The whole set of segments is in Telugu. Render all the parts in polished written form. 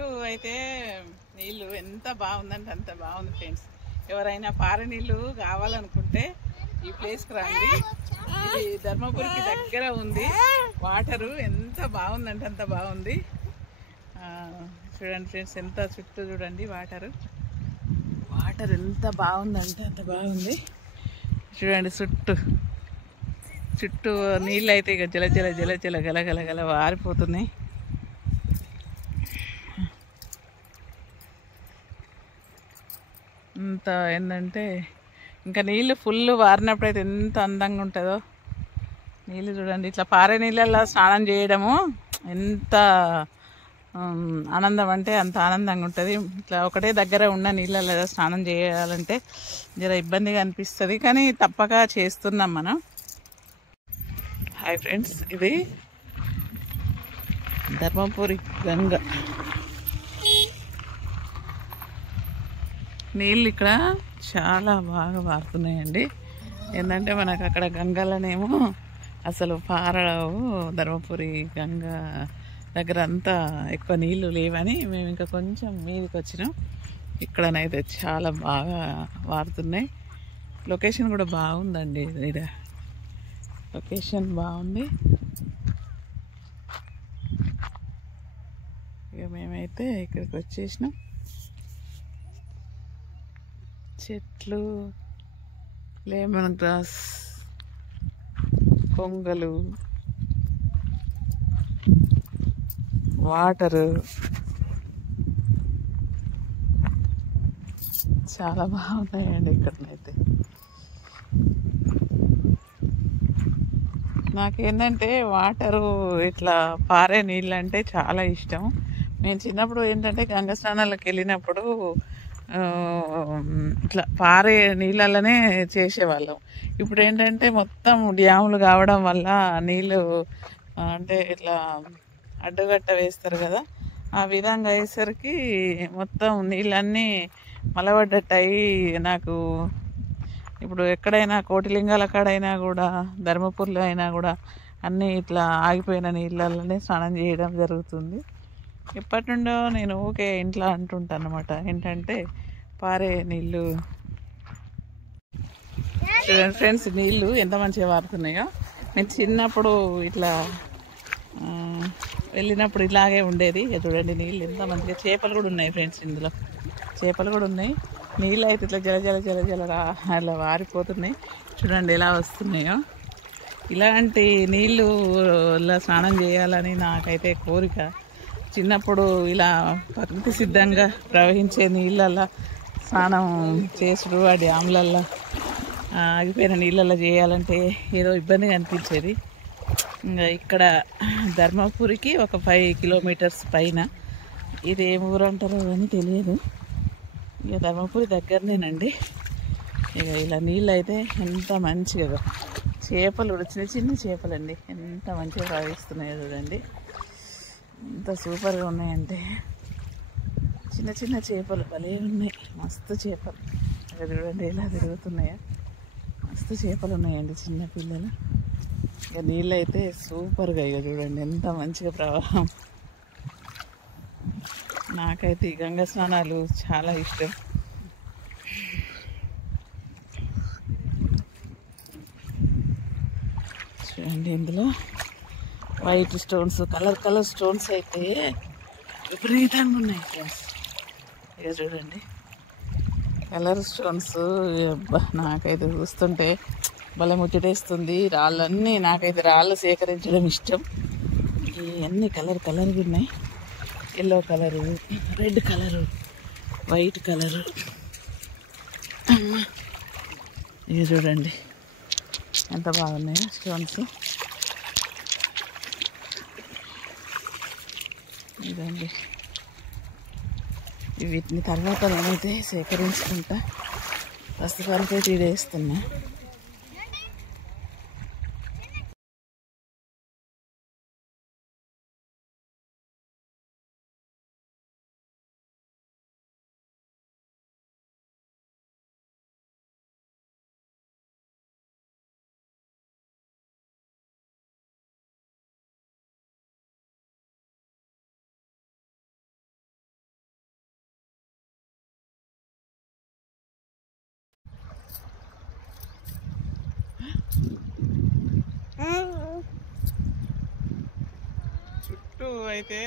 చుట్టూ అయితే నీళ్ళు ఎంత బాగుందంటే అంత బాగుంది ఫ్రెండ్స్. ఎవరైనా పారే నీళ్ళు కావాలనుకుంటే ఈ ప్లేస్కి రండి. ఇది ధర్మపురికి దగ్గర ఉంది. వాటరు ఎంత బాగుందంటే అంత బాగుంది. చూడండి ఫ్రెండ్స్, ఎంత చుట్టూ చూడండి వాటర్ ఎంత బాగుందంటే అంత బాగుంది. చూడండి చుట్టూ నీళ్ళు అయితే ఇక జల జల జల జల గల గల గల వారిపోతున్నాయి. ఇంత ఏంటంటే ఇంకా నీళ్ళు ఫుల్ వారినప్పుడు అయితే ఎంత అందంగా ఉంటుందో. నీళ్ళు చూడండి, ఇట్లా పారే నీళ్ళల్లో స్నానం చేయడము ఎంత ఆనందం అంటే అంత ఆనందంగా ఉంటుంది. ఇట్లా ఒకటే దగ్గర ఉన్న నీళ్ళల్లో స్నానం చేయాలంటే జర ఇబ్బందిగా అనిపిస్తుంది, కానీ తప్పక చేస్తున్నాం మనం. హాయ్ ఫ్రెండ్స్, ఇది ధర్మపురి గంగ. నీళ్ళు ఇక్కడ చాలా బాగా పారుతున్నాయండి. ఏంటంటే మనకు అక్కడ గంగలనేమో అసలు పారవు. ధర్మపురి గంగ దగ్గర అంతా ఎక్కువ నీళ్ళు లేవని మేము ఇంకా కొంచెం మీదికి వచ్చినాం. ఇక్కడనైతే చాలా బాగా వారుతున్నాయి. లొకేషన్ కూడా బాగుందండి. ఇది లొకేషన్ బాగుంది. ఇక మేమైతే ఇక్కడికి వచ్చేసినాం. చెట్లు, లెమన్ గ్రాస్, కొంగలు, వాటరు చాలా బాగున్నాయండి ఇక్కడనైతే. నాకేంటంటే వాటరు ఇట్లా పారే నీళ్ళు అంటే చాలా ఇష్టం. మేము చిన్నప్పుడు ఏంటంటే గంగ స్నానాలకు వెళ్ళినప్పుడు ఇట్లా పారే నీళ్ళలోనే చేసేవాళ్ళం. ఇప్పుడు ఏంటంటే మొత్తం డ్యాములు కావడం వల్ల నీళ్ళు అంటే ఇట్లా అడ్డుగట్ట వేస్తారు కదా, ఆ విధంగా అయ్యేసరికి మొత్తం నీళ్ళన్నీ మలబడ్డట్టు అయ్యి నాకు ఇప్పుడు ఎక్కడైనా కోటిలింగాల కాడైనా కూడా ధర్మపురిలో అయినా కూడా అన్నీ ఇట్లా ఆగిపోయిన నీళ్ళలోనే స్నానం చేయడం జరుగుతుంది. ఎప్పటి నుండో నేను ఊకే ఇంట్లో అంటుంటాను అనమాట, ఏంటంటే పారే నీళ్ళు. చూడండి ఫ్రెండ్స్, నీళ్ళు ఎంత మంచిగా పారుతున్నాయో. నేను చిన్నప్పుడు ఇట్లా వెళ్ళినప్పుడు ఇలాగే ఉండేది. చూడండి నీళ్ళు ఎంత మంచిగా. చేపలు కూడా ఉన్నాయి ఫ్రెండ్స్, ఇందులో చేపలు కూడా ఉన్నాయి. నీళ్ళు అయితే ఇట్లా జల జల జల జల అలా వారిపోతున్నాయి. చూడండి ఎలా వస్తున్నాయో. ఇలాంటి నీళ్ళు స్నానం చేయాలని నాకైతే కోరిక. చిన్నప్పుడు ఇలా ప్రకృతి సిద్ధంగా ప్రవహించే నీళ్ళల్లో స్నానం చేసుడు, ఆ డ్యామ్లల్లో ఆగిపోయిన నీళ్ళల్లో చేయాలంటే ఏదో ఇబ్బందిగా అనిపించేది. ఇంకా ఇక్కడ ధర్మపురికి ఒక 5 కిలోమీటర్స్ పైన. ఇది ఏం ఊరు అంటారో అని తెలియదు. ఇక ధర్మపురి దగ్గరనేనండి. ఇక ఇలా నీళ్ళు అయితే ఎంత మంచిగా, చేపలు చిన్న చిన్న చేపలండి ఎంత మంచిగా ప్రవహిస్తున్నాయో చూడండి. ఎంత సూపర్గా ఉన్నాయంటే చిన్న చిన్న చేపలు భలే ఉన్నాయి. మస్తు చేపలు అక్కడ చూడండి ఎలా తిరుగుతున్నాయో. మస్తు చేపలు ఉన్నాయండి, చిన్న పిల్లలు. ఇక నీళ్ళు అయితే సూపర్గా, ఇక చూడండి ఎంత మంచిగా ప్రవాహం. నాకైతే ఈ గంగ స్నానాలు చాలా ఇష్టం. చూడండి ఇందులో వైట్ స్టోన్స్, కలర్ స్టోన్స్ అయితే విపరీతంగా ఉన్నాయి ఫ్రెండ్స్. ఇక చూడండి కలర్ స్టోన్స్. నాకైతే చూస్తుంటే భలే ముచ్చటేస్తుంది. రాళ్ళన్నీ నాకైతే రాళ్ళు సేకరించడం ఇష్టం. ఇవన్నీ కలర్గా ఉన్నాయి. Yellow colour, red colour, white colour. ఇవి చూడండి ఎంత బాగున్నాయో స్టోన్స్. ఇదండి, వీటిని తర్వాత నేనైతే సేకరించుకుంటా. ప్రస్తుతానికైతే ఇది వేస్తున్నా. చుట్టూ అయితే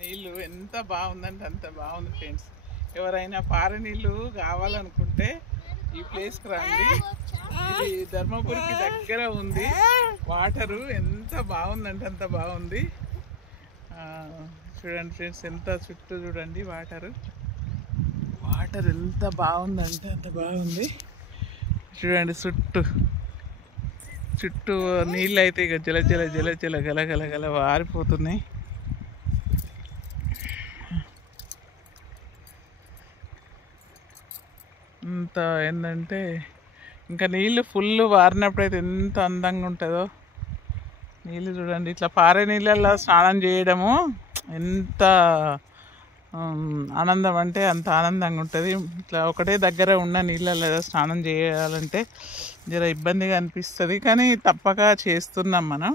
నీళ్ళు ఎంత బాగుందంటే అంత బాగుంది ఫ్రెండ్స్. ఎవరైనా పారే నీళ్ళు కావాలనుకుంటే ఈ ప్లేస్కి రండి. ఇది ధర్మపురికి దగ్గర ఉంది. వాటరు ఎంత బాగుందంటే అంత బాగుంది. చూడండి ఫ్రెండ్స్, ఎంత చుట్టూ చూడండి వాటర్ ఎంత బాగుందంటే అంత బాగుంది. చూడండి చుట్టూ నీళ్ళు అయితే ఇక జల జల జల జల గల గల గల వారిపోతున్నాయి. అంత ఏంటంటే ఇంకా నీళ్ళు ఫుల్ వారినప్పుడు అయితే ఎంత అందంగా ఉంటుందో. నీళ్ళు చూడండి, ఇట్లా పారే నీళ్ళల్లో స్నానం చేయడము ఎంత ఆనందం అంటే అంత ఆనందంగా ఉంటుంది. ఇట్లా ఒకటే దగ్గర ఉన్న నీళ్ళల్లో స్నానం చేయాలంటే జర ఇబ్బందిగా అనిపిస్తుంది, కానీ తప్పక చేస్తున్నాం మనం.